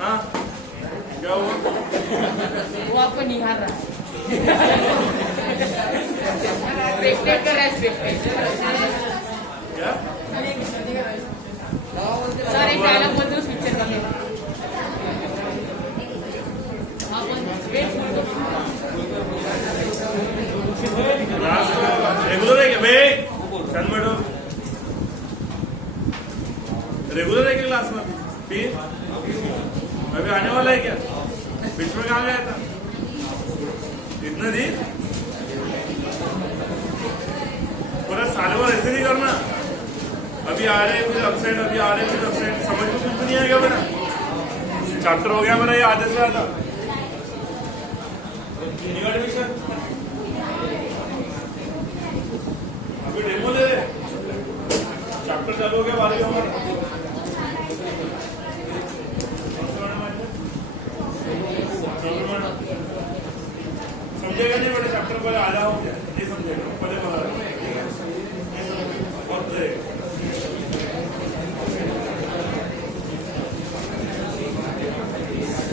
हाँ क्या हुआ? वो आपको निहार रहा है। स्पेक्टेट कर रहा है, स्पेक्टेट। क्या? सर एक डायलॉग बोल दो उस पिक्चर का। रेगुलर है क्या भाई? सन बैठो। रेगुलर है क्या क्लास में? फिर अभी आने वाला है क्या? बीच में कहाँ गया था? इतना दिन? पूरा साल भर ऐसे नहीं करना। अभी आ रहे फिर अपसाइड, अभी आ रहे फिर अपसाइड, समझ में कुछ भी नहीं आएगा बेटा। चैप्टर हो गया मेरा ये आधे से ज्यादा। एडमिशन अभी डेमो ले रहे, चैप्टर चालू हो गया 12वीं हमारा। समझेगा नहीं बेटा, चैप्टर पहले आ जाओ क्या नहीं समझेगा, पहले पढ़ा बहुत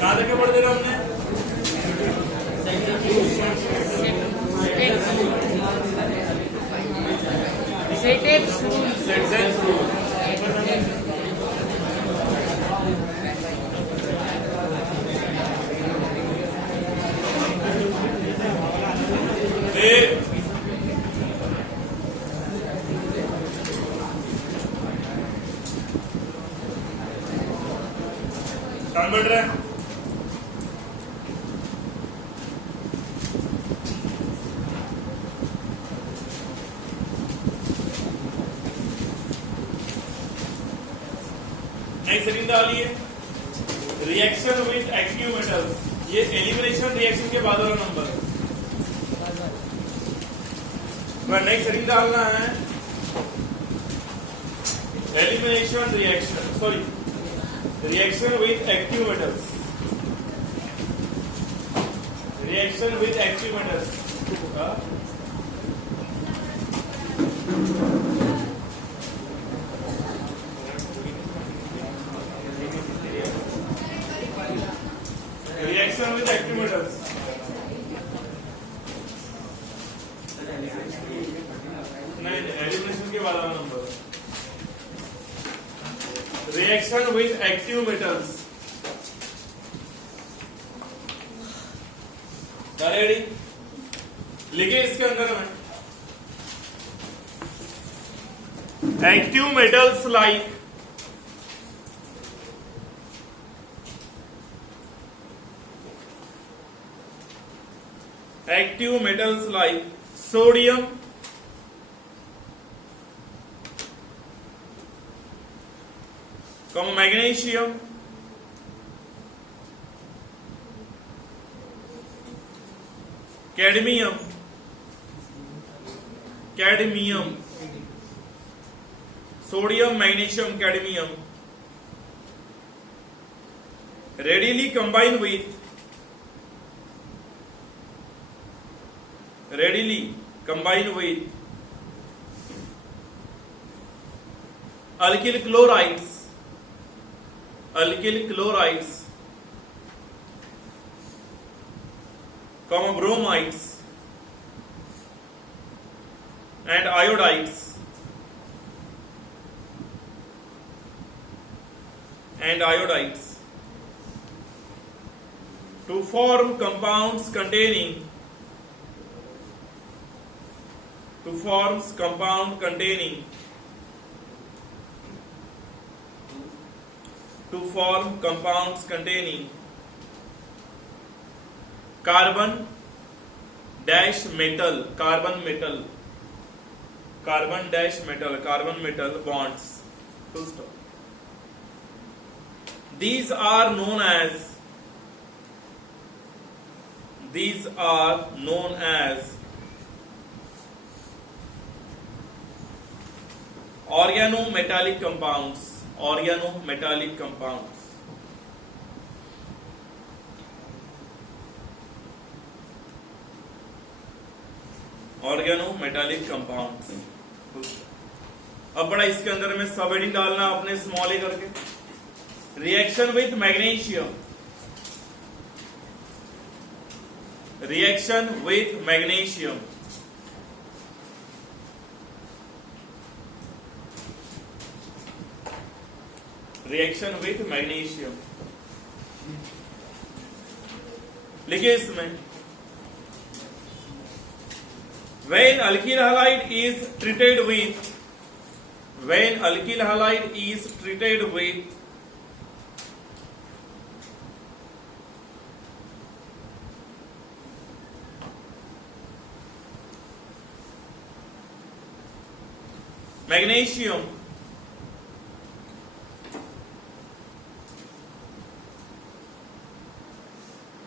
कहाँ देखे पढ़ दे रहा हमने? सेटेक्स सेंटेंस रूल। कहाँ बैठ रहे हैं? नेक्स्ट सेटिंग डालिए, रिएक्शन विद एक्टिव मेटल्स। ये एलिमिनेशन रिएक्शन के बाद वाला नंबर है। नेक्स्ट सेटिंग डालना है, elimination reaction, sorry reaction with active metals. Reaction with active metals reaction with active metals. नहीं, एलिमिनेशन के बाद वाला number, reaction with active metals. Ready? लिखिए इसके अंदर में, active metals like active metals like sodium, magnesium, cadmium, sodium, magnesium, cadmium readily combine with alkyl chlorides, bromides and iodides to form compounds containing carbon metal bonds. Full stop. These are known as organometallic compounds. Organometallic compounds. अब बड़ा इसके अंदर में सब heading डालना अपने small ए करके। Reaction with magnesium, reaction with magnesium, reaction with magnesium लिखिए इसमें। When alkyl halide is treated with, when alkyl halide is treated with magnesium,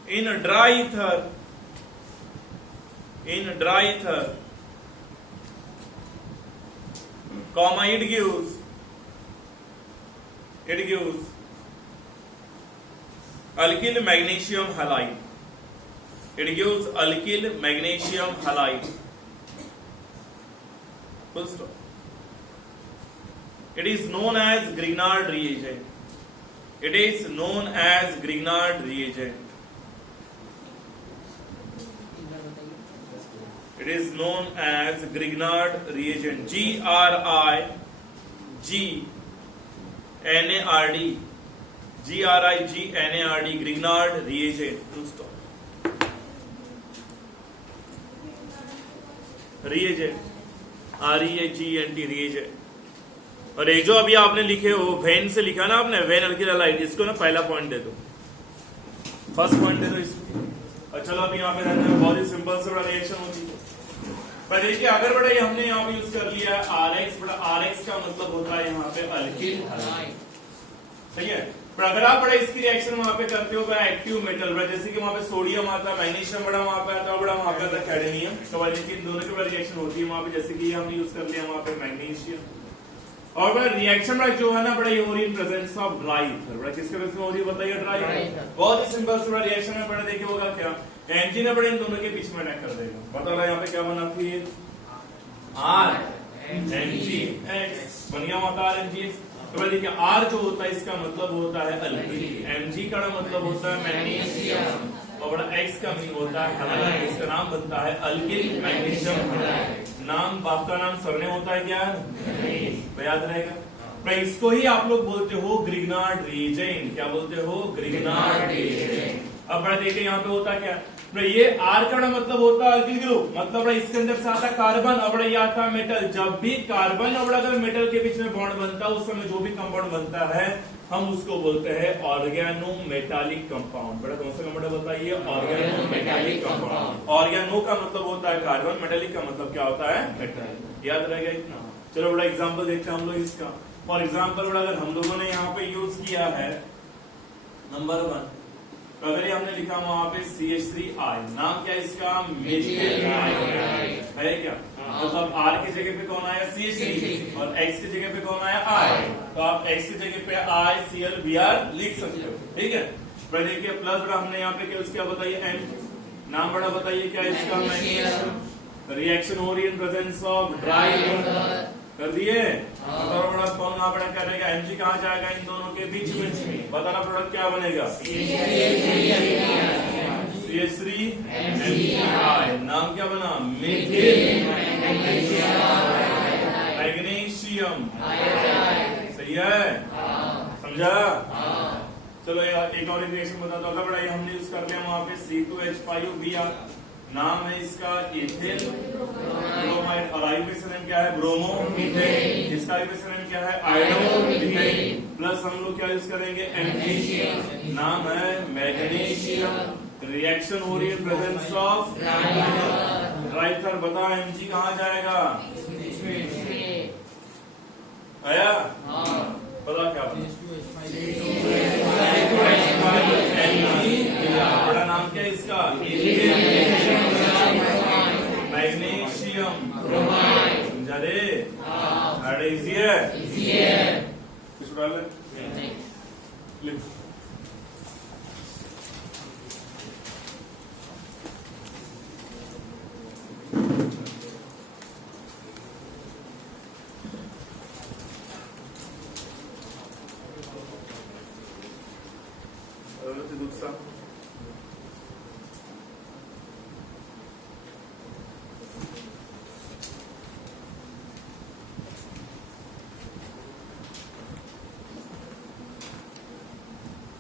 in dry ether, in dry ether, comma, it gives alkyl magnesium halide, it gives alkyl magnesium halide, full stop. It is known as Grignard reagent, it is known as Grignard reagent, it is known as Grignard reagent, Grignard, Grignard, Grignard reagent, full stop. Reagent, REAGENT, reagent. और ये जो अभी आपने लिखे हो when से लिखा ना आपने, वेन अल्किल हैलाइड, इसको ना पहला पॉइंट दे दो, फर्स्ट पॉइंट दे दो इसको। और चलो अभी यहाँ पे रहने में बहुत ही सिंपल से बड़ा रिएक्शन होती है। पर देखिए अगर बड़ा ये हमने यहाँ पे यूज कर लिया है RX, बड़ा RX का मतलब होता है यहाँ पे अल्किल हैलाइड, सही है। पर अगर आप बड़ा इसकी रिएक्शन वहां पे करते हो बड़ा एक्टिव मेटल, बड़ा जैसे कि वहां पे सोडियम आता है, मैग्नीशियम बड़ा वहां पे आता है, बड़ा वहां पे आता है कैडमियम, तो वजह इन दोनों की बड़ा रिएक्शन होती है वहां पे, जैसे कि हमने यूज कर लिया वहां पे मैग्नीशियम। और बड़ा रिएक्शन बड़ा जो है ना बड़ा ये हो रही है in presence of dry ether, बड़ा किसके प्रेजेंस में हो रही है बताइए, ड्राई ईथर। बहुत ही सिंपल से बड़ा रिएक्शन है, बड़ा देखिए होगा क्या, एमजी ने बड़े इन दोनों के बीच में अटैक कर देगा। बता रहा है यहाँ पे क्या बना फिर RMgX बन गया वहां का RMgX। तो भाई देखिए R जो होता है इसका मतलब होता है अल्किल, Mg का मतलब होता है मैग्नीशियम, और बड़ा X का मीन होता है हैलाइड, इसका नाम बनता है अल्किल मैग्नीशियम हैलाइड। नाम बाप का नाम सरने होता है क्या, याद रहेगा। भाई इसको ही आप लोग बोलते हो ग्रिग्नार्ड रिएजेंट, क्या बोलते हो, ग्रिग्नार्ड रिएजेंट। अब बड़ा देखिए यहाँ पे होता क्या, ये R का बड़ा मतलब होता है अल्किल ग्रुप, मतलब बड़ा इसके अंदर से आता कार्बन, और बड़ा ये आता है मेटल। जब भी कार्बन और बड़ा अगर मेटल के बीच में बॉन्ड बनता है उस समय जो भी कंपाउंड बनता है हम उसको बोलते हैं ऑर्गेनो मेटालिक कंपाउंड। बड़ा कौन सा कंपाउंड बताइए, ऑर्गेनो मेटालिक कंपाउंड। ऑर्गेनो का मतलब होता है कार्बन, मेटालिक का मतलब क्या होता है, मेटल। याद रहेगा इतना। चलो बड़ा एग्जाम्पल देखते हैं हम लोग इसका। फॉर एग्जाम्पल बड़ा अगर हम लोगों ने यहाँ पे यूज किया है नंबर 1, अगर ये हमने लिखा वहां पे CH3I, नाम क्या इसका, मिथिल आयोडाइड है क्या। मतलब R की जगह पे कौन आया, CH3, और X की जगह पे कौन आया, I। तो आप X की जगह पे IClBr लिख सकते हो, ठीक है। पर देखिए प्लस बड़ा हमने यहाँ पे क्या बताइए, M नाम बड़ा बताइए क्या इसका, मैग्नीशियम। रिएक्शन हो रही है in presence of dry ether, कर दिए। बताओ बड़ा कौन वहां बड़ा करेगा, Mg कहाँ जाएगा इन दोनों के बीच में, बताना प्रोडक्ट क्या बनेगा, CH3MgI, नाम क्या बना, मिथिल मैग्नीशियम, सही है, समझा। चलो एक और रिएक्शन बताता हूँ बड़ा, ये हमने यूज कर लिया वहां पे C2H5Br, नाम है इसका इथेन ब्रोमाइड, और आईपीएसएन क्या है, ब्रोमो मीथेन, इसका आईपीएसएन क्या है, आयोडो मीथेन, प्लस हम लोग क्या यूज करेंगे, Mg, नाम है मैग्नीशियम। रिएक्शन हो रही है प्रेजेंस ऑफ ड्राई ईथर, बता Mg कहाँ जाएगा, आया, पता क्या बड़ा नाम क्या है इसका, मैग्नीशियम, समझा रे, इजी है, कुछ प्रॉब्लम लिख।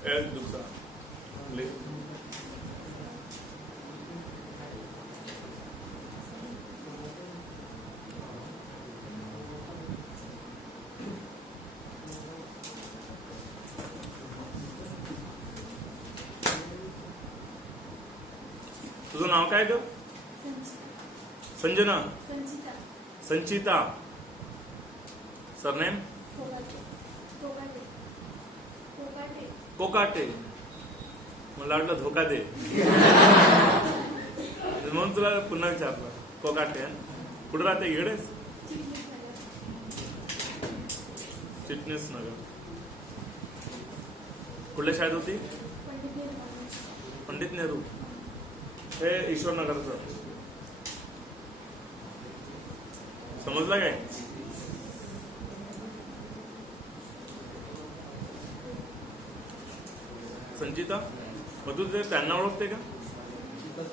दूसरा लिख तुझं नाव काय ग? संजना. संचिता. सरनेम कोकाटे. मला वाटलं धोका दे म्हणून तुला पुन्हा विचारलं. कोकाटे कुठे राहते? इकडेच चिटणीस नगर. कुठल्या शाळेत होती? पंडित नेहरू. हे ईश्वरनगरचं. समजलं काय? संचिता मग तू ते त्यांना ओळखते का?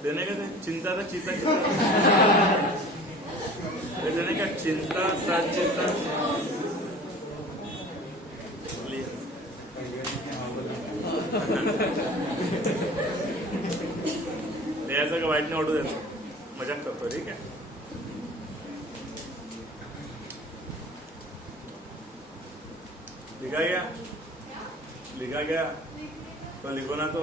त्याने का ते चिंता चिता त्याने का चिंता चिंता याचं का वाईट नाही वाटू द्यायचं. मजाक करतो. ठीक आहे. लिखा गया तो लिखो ना तो.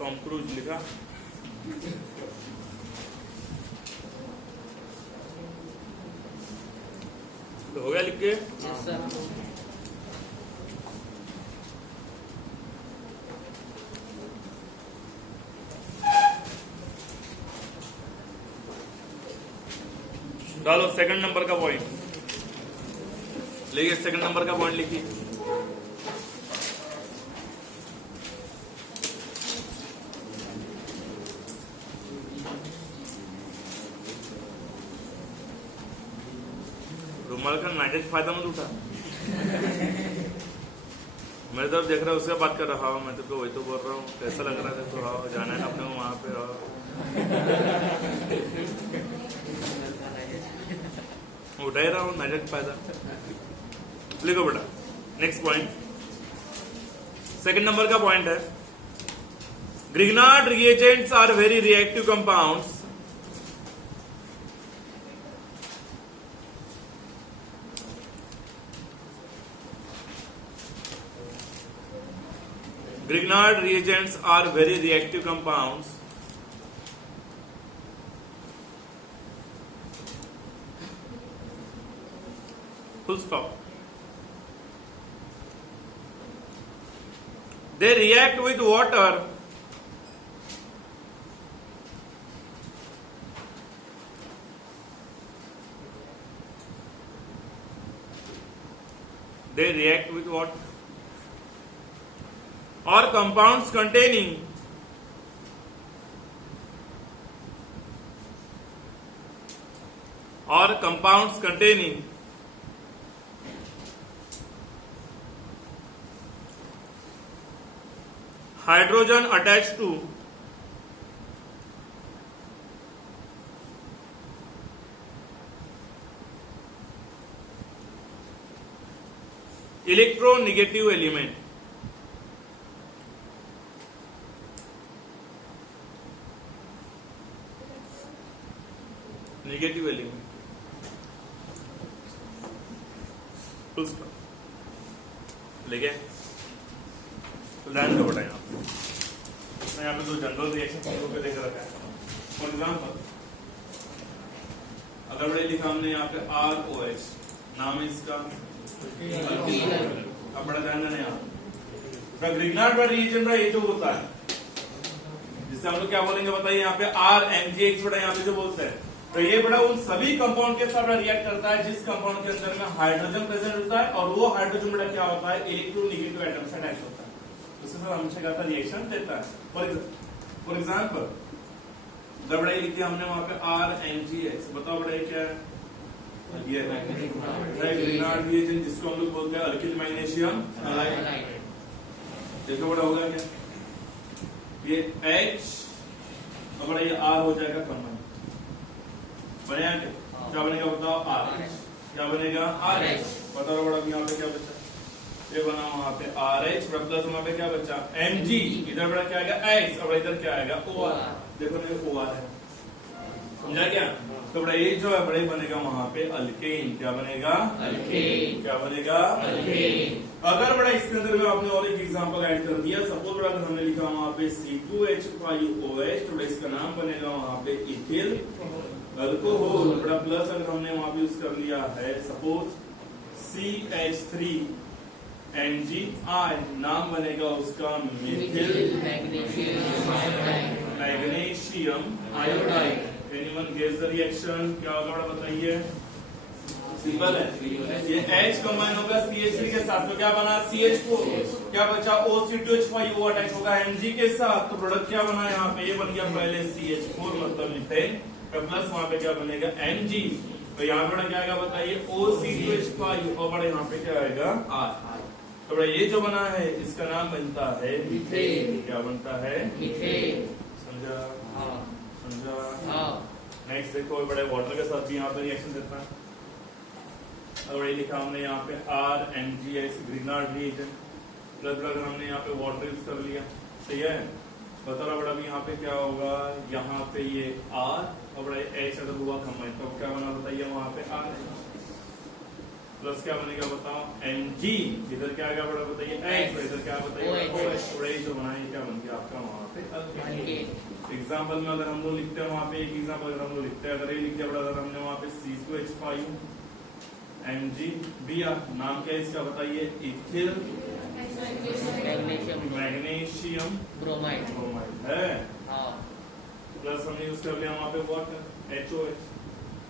टॉम क्रूज लिखा. तो हो गया लिख के? डालो सेकंड नंबर का पॉइंट. लिखिए सेकंड नंबर का पॉइंट लिखिए. रुमाल का नाटक फायदा मत उठा. मेरे तरफ देख रहा है उससे बात कर रहा हूँ. मैं तो वही तो बोल रहा हूँ. कैसा लग रहा है? तो हाँ जाना है ना अपने वहां पे. उठा ही रहा हूँ. नाटक फायदा. लिखो बेटा. नेक्स्ट पॉइंट सेकंड नंबर का पॉइंट है. Grignard reagents are very reactive compounds. Grignard reagents are very reactive compounds. Full stop. They react with water और compounds containing hydrogen attach to electronegative element, negative element ठीक है। तो ध्यान से बताएं आप, मैं यहाँ पे दो जनरल रिएक्शन चीजों पे देख रखा है। फॉर एग्जाम्पल अगर बड़े लिखा हमने यहाँ पे ROH, नाम है इसका, अब बड़ा ध्यान देना यहाँ ग्रिग्नार्ड रिएजेंट बड़ा ये जो होता है जिससे हम लोग क्या बोलेंगे बताइए, यहाँ पे RMgX बड़ा यहाँ पे जो बोलते हैं, तो ये बड़ा उन सभी कंपाउंड के साथ रिएक्ट करता है जिस कंपाउंड के अंदर में हाइड्रोजन प्रेजेंट होता है और वो हाइड्रोजन बड़ा क्या होता है, इलेक्ट्रोनेगेटिव एटम से अटैच होता है, उसके साथ हमेशा क्या रिएक्शन देता है। फॉर एग्जाम्पल अगर बड़ा लिख दिया हमने वहां पे RMgX, बताओ बड़ा क्या है, ये ग्रिग्नार्ड रिएजेंट जिसको हम लोग बोलते हैं अल्किल मैग्नीशियम हैलाइड। देखो बड़ा होगा क्या, ये H और बड़ा ये R हो जाएगा कॉमन, बनेगा क्या बनेगा बताओ, R, क्या बनेगा RH, बताओ बड़ा यहाँ पे क्या बचा, ये बना वहां पे RH प्लस वहां पे क्या बचा Mg, इधर बड़ा क्या आएगा X और इधर क्या आएगा OR, देखो ना OR है, समझा क्या। तो बड़ा ये जो है बड़े बनेगा वहां पे अल्केन, क्या बनेगा अल्केन, क्या बनेगा अल्केन। अगर बड़ा इसके अंदर में आपने और एक एग्जांपल ऐड कर दिया, सपोज बड़ा अगर हमने लिखा वहां पे C2H5OH, तो इसका नाम बनेगा वहां पे इथिल अल्कोहल, बड़ा प्लस अगर हमने वहां पे यूज कर लिया है सपोज CH3NgI, नाम बनेगा उसका methyl magnesium iodide. Anyone guess the reaction, क्या होगा बड़ा बताइए, सिंपल है, ये H कंबाइन होगा CH3 के साथ, तो क्या बना CH4, क्या बचा OC2H5O अटैच होगा Mg के साथ, तो प्रोडक्ट क्या बना यहाँ पे, ये बन गया पहले CH4 मतलब मिथेन, प्लस वहां पे क्या बनेगा Mg, तो यहाँ पे क्या आएगा बताइए OC2H5 और बड़ा यहाँ पे क्या आएगा R, तो बड़ा ये जो बना है इसका नाम बनता है मीथेन, क्या बनता है मीथेन, समझा समझा। नेक्स्ट देखो बड़े वाटर के साथ भी यहाँ पे रिएक्शन देता है, और ये लिखा हमने यहाँ पे RMgX ग्रिग्नार्ड रिएजेंट, प्लस अगर हमने यहाँ पे वाटर यूज कर लिया, सही है, बता बड़ा भी यहाँ पे क्या होगा, यहाँ पे ये R और बड़ा H अगर हुआ कंबाइन तो क्या बना बताइए, वहां पे R प्लस क्या बनेगा बताओ Mg, इधर क्या आएगा बड़ा बताइए X, इधर क्या बताइए OH, बड़ा जो बना है क्या बन गया आपका वहां पे अल्केन। एग्जाम्पल में अगर हम लोग लिखते हैं वहां पे एक एग्जाम्पल अगर हम लोग लिखते हैं, अगर ये लिख दिया बड़ा अगर हमने वहां पे C2H5 MgBr, नाम क्या है इसका बताइए, इथिल मैग्नीशियम ब्रोमाइड है, प्लस हमने यूज कर लिया वहां पे वाटर HOH,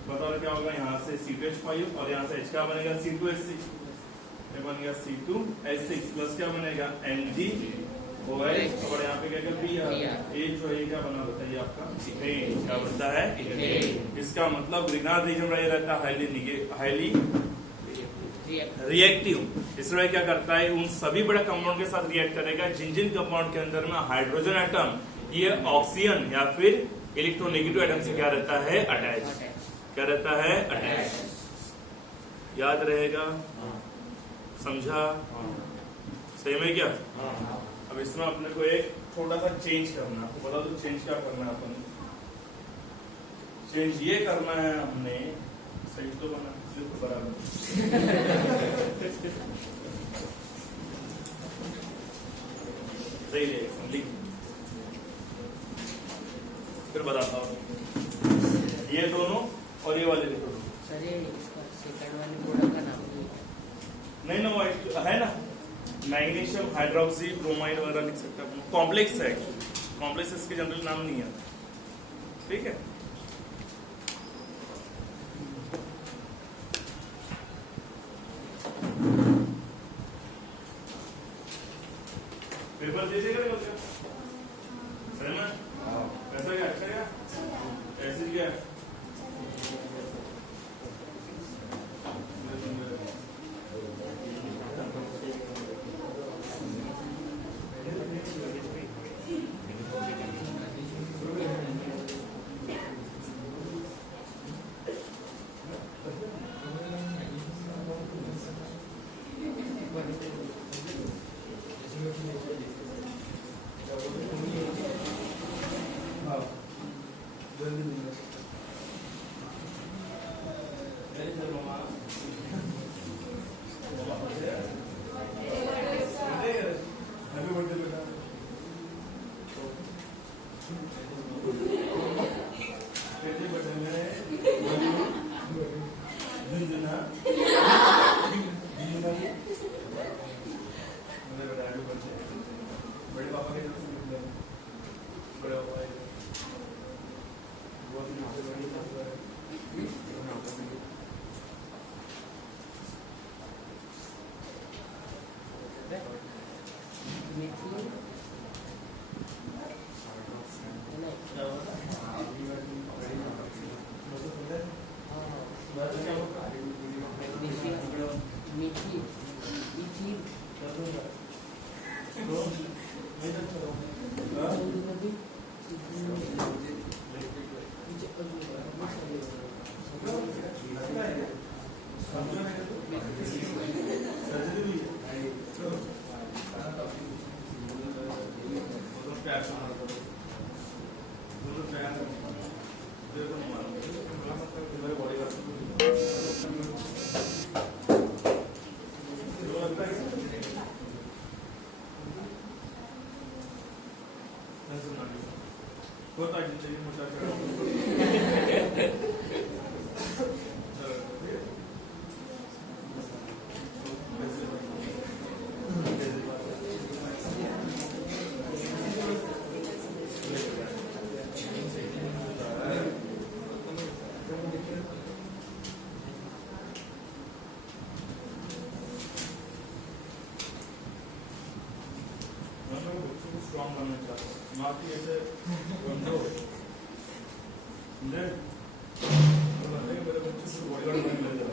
बताओ क्या होगा, यहाँ से C2H5 और यहाँ से H क्या बनेगा C2H6, ये बन गया C2H6, प्लस क्या बनेगा MgOH और यहाँ पे क्या Br, ये जो है क्या बना बताइए आपका इथेन, क्या बनता है इथेन। इसका मतलब ग्रिग्नार्ड रीजन रहता है हाईली रिएक्टिव, इसमें क्या करता है उन सभी बड़े कंपाउंड के साथ रिएक्ट करेगा जिन जिन कंपाउंड के अंदर में हाइड्रोजन एटम ये ऑक्सीजन या फिर इलेक्ट्रोनेगेटिव एटम से क्या रहता है अटैच, क्या रहता है अटैच, याद रहेगा, समझा, सही में क्या। अब इसमें अपने को एक छोटा सा चेंज करना है, आपको बता दो चेंज क्या करना है, अपन चेंज ये करना है हमने, सही तो बना सिर्फ बराबर सही है, लिख फिर बताता हूँ, ये दोनों और ये वाले लिखो, सर ये इसका सेकंड वाले प्रोडक्ट का नाम नहीं ना वो है ना मैग्नीशियम हाइड्रोक्सी ब्रोमाइड वगैरह लिख सकते हैं, कॉम्प्लेक्स है एक्चुअली, कॉम्प्लेक्स इसके जनरल नाम नहीं है, ठीक है। पेपर दे मीठी इथी स्ट्रॉन्ग बनना चाहता हूँ, ना कि ऐसे कमजोर। समझे? मेरे बच्चे से बॉडीगार्ड बनने लग जाते हैं।